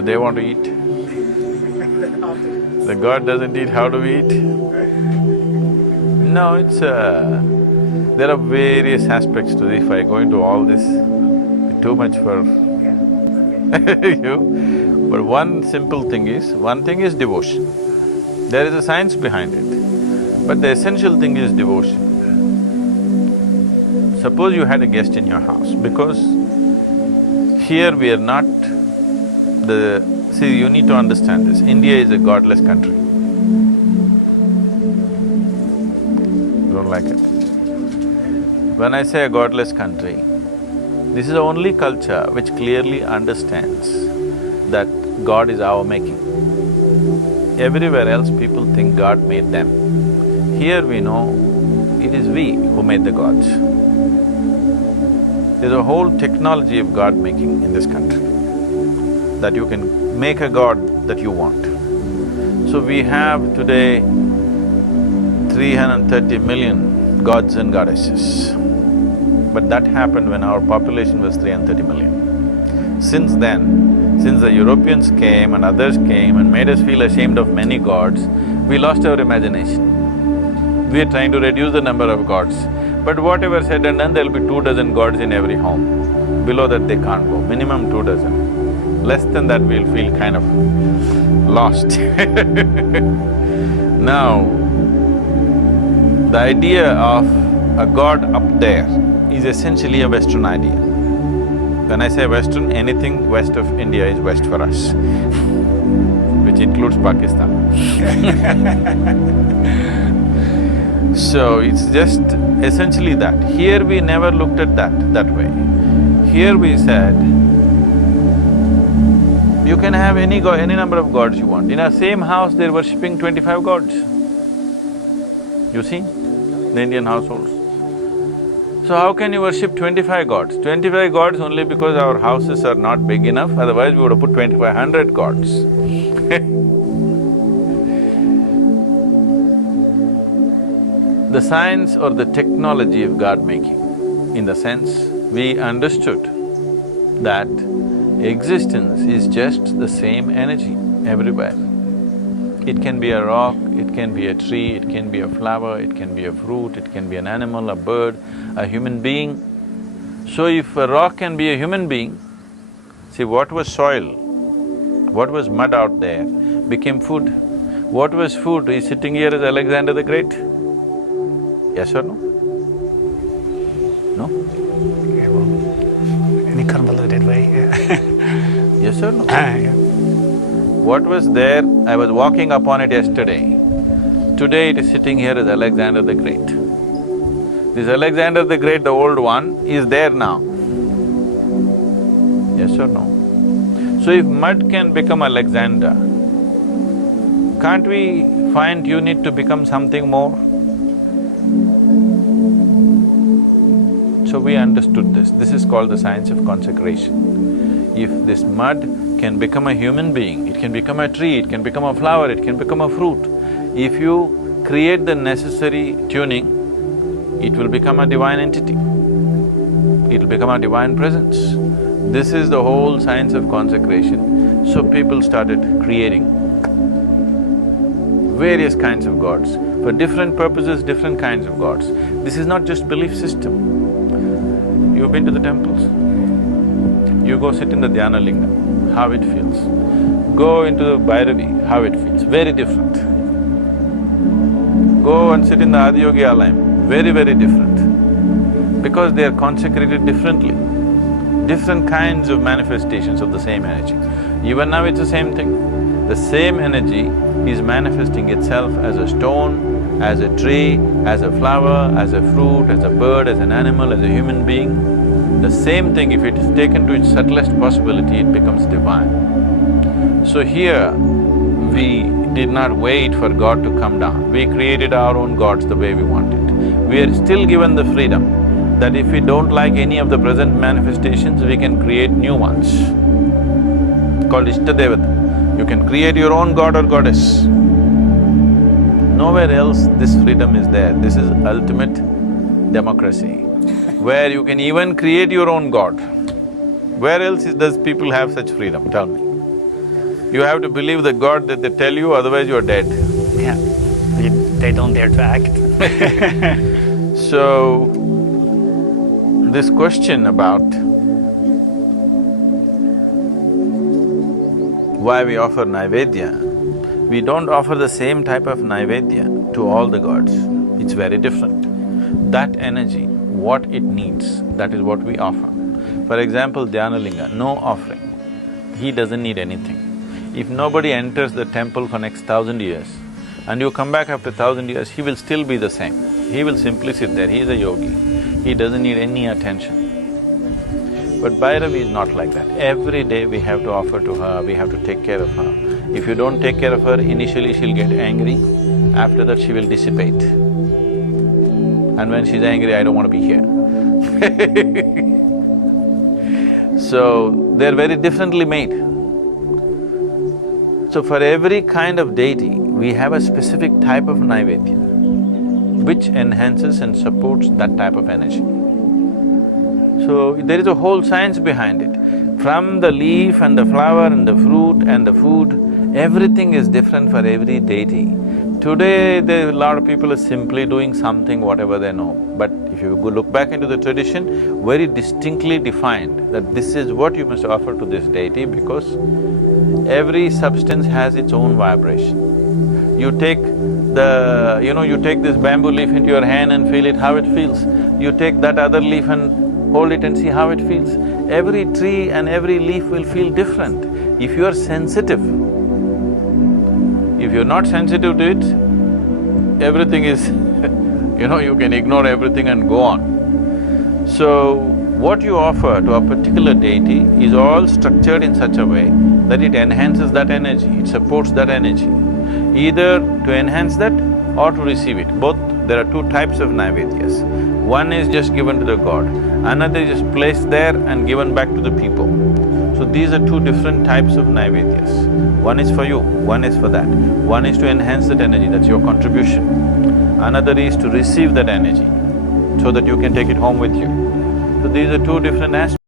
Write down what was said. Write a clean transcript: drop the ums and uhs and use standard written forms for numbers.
because they want to eat. The God doesn't eat, how do we eat? No, there are various aspects to this. If I go into all this, too much for you. But one thing is devotion. There is a science behind it, but the essential thing is devotion. Suppose you had a guest in your house, because here we are not the… See, you need to understand this, India is a godless country. You don't like it? When I say a godless country, this is the only culture which clearly understands that God is our making. Everywhere else people think God made them. Here we know it is we who made the gods. There's a whole technology of God making in this country, that you can make a god that you want. So we have today 330 million gods and goddesses. But that happened when our population was 330 million. Since then, since the Europeans came and others came and made us feel ashamed of many gods, we lost our imagination. We are trying to reduce the number of gods. But whatever said and done, there'll be 2 dozen gods in every home. Below that they can't go, minimum 2 dozen. Less than that we'll feel kind of lost Now, the idea of a god up there is essentially a Western idea. When I say Western, anything west of India is west for us which includes Pakistan So it's just essentially that. Here we never looked at that way. Here we said, you can have any number of gods you want. In our same house, they're worshipping 25 gods. You see, the Indian households. So how can you worship 25 gods? 25 gods only because our houses are not big enough, otherwise we would have put 2500 gods The science or the technology of God making, in the sense we understood that existence is just the same energy everywhere. It can be a rock, it can be a tree, it can be a flower, it can be a fruit, it can be an animal, a bird, a human being. So if a rock can be a human being, see what was soil, what was mud out there became food. What was food is sitting here as Alexander the Great. Yes or no? No? Yeah, well, in a convoluted way, yeah. Yes or no? Yeah. What was there, I was walking upon it yesterday. Today it is sitting here as Alexander the Great. This Alexander the Great, the old one, is there now. Yes or no? So if mud can become Alexander, can't we fine-tune it to become something more? So we understood this. This is called the science of consecration. If this mud can become a human being, it can become a tree, it can become a flower, it can become a fruit. If you create the necessary tuning, it will become a divine entity. It will become a divine presence. This is the whole science of consecration. So people started creating various kinds of gods. For different purposes, different kinds of gods. This is not just belief system. You've been to the temples? You go sit in the Dhyana Lingam, how it feels. Go into the Bhairavi, how it feels, very different. Go and sit in the Adiyogi Alayam, very, very different. Because they are consecrated differently. Different kinds of manifestations of the same energy. Even now it's the same thing. The same energy is manifesting itself as a stone, as a tree, as a flower, as a fruit, as a bird, as an animal, as a human being. The same thing, if it is taken to its subtlest possibility, it becomes divine. So here, we did not wait for God to come down. We created our own gods the way we wanted. We are still given the freedom that if we don't like any of the present manifestations, we can create new ones, called Ishtadevata. You can create your own god or goddess. Nowhere else this freedom is there. This is ultimate democracy, where you can even create your own god. Where else does people have such freedom, tell me? You have to believe the God that they tell you, otherwise you're dead. Yeah, they don't dare to act. So, this question about why we offer Naivedya, we don't offer the same type of Naivedya to all the gods, it's very different. That energy, what it needs, that is what we offer. For example, Dhyanalinga, no offering, he doesn't need anything. If nobody enters the temple for next 1,000 years and you come back after 1,000 years, he will still be the same. He will simply sit there, he is a yogi, he doesn't need any attention. But Bhairavi is not like that. Every day we have to offer to her, we have to take care of her. If you don't take care of her, initially she'll get angry, after that she will dissipate. And when she's angry, I don't want to be here. So, they're very differently made. So for every kind of deity, we have a specific type of Naivedya which enhances and supports that type of energy. So there is a whole science behind it. From the leaf and the flower and the fruit and the food, everything is different for every deity. Today, there are a lot of people are simply doing something, whatever they know. But if you look back into the tradition, very distinctly defined that this is what you must offer to this deity because every substance has its own vibration. You take you take this bamboo leaf into your hand and feel it, how it feels. You take that other leaf and hold it and see how it feels. Every tree and every leaf will feel different. If you are sensitive, if you're not sensitive to it, everything is you can ignore everything and go on. So, what you offer to a particular deity is all structured in such a way that it enhances that energy, it supports that energy, either to enhance that or to receive it. Both, there are two types of Naivedyas. One is just given to the god, another is just placed there and given back to the people. So these are two different types of Naivedyas. One is for you, one is for that. One is to enhance that energy, that's your contribution. Another is to receive that energy so that you can take it home with you. So these are two different aspects.